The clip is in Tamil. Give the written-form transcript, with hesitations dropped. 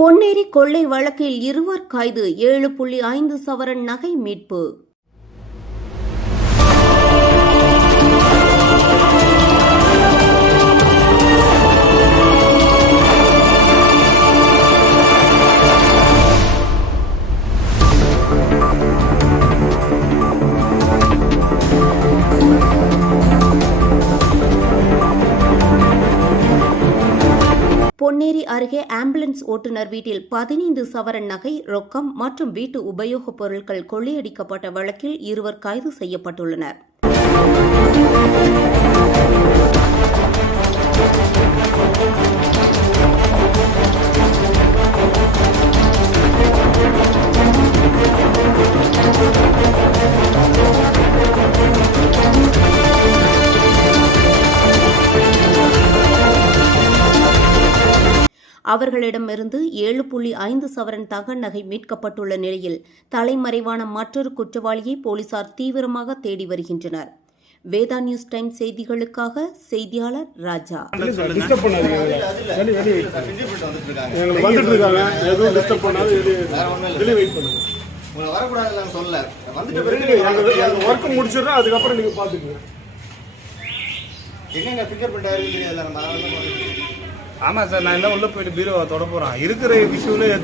பொன்னேரி கொள்ளை வழக்கில் 2 கைது. 7.5 சவரன் நகை மீட்பு. பொன்னேரி அருகே ஆம்புலன்ஸ் ஓட்டுநர் வீட்டில் 15 சவரன் நகை, ரொக்கம் மற்றும் வீட்டு உபயோகப் பொருட்கள் கொள்ளையடிக்கப்பட்ட வழக்கில் 2 கைது செய்யப்பட்டுள்ளனர். அவர்களிடமிருந்து 7.5 சவரன் தங்க நகை மீட்கப்பட்டுள்ள நிலையில் தலைமறைவான மற்றொரு குற்றவாளியை போலீசார் தீவிரமாக தேடி வருகின்றனர். வேதா நியூஸ் டைம் செய்திகளுக்காக செய்தியாளர் ராஜா. ஆமாம் சார், நான் என்ன உள்ளே போயிட்டு பீரோவை தொட போகிறேன் இருக்கிற விஷயம்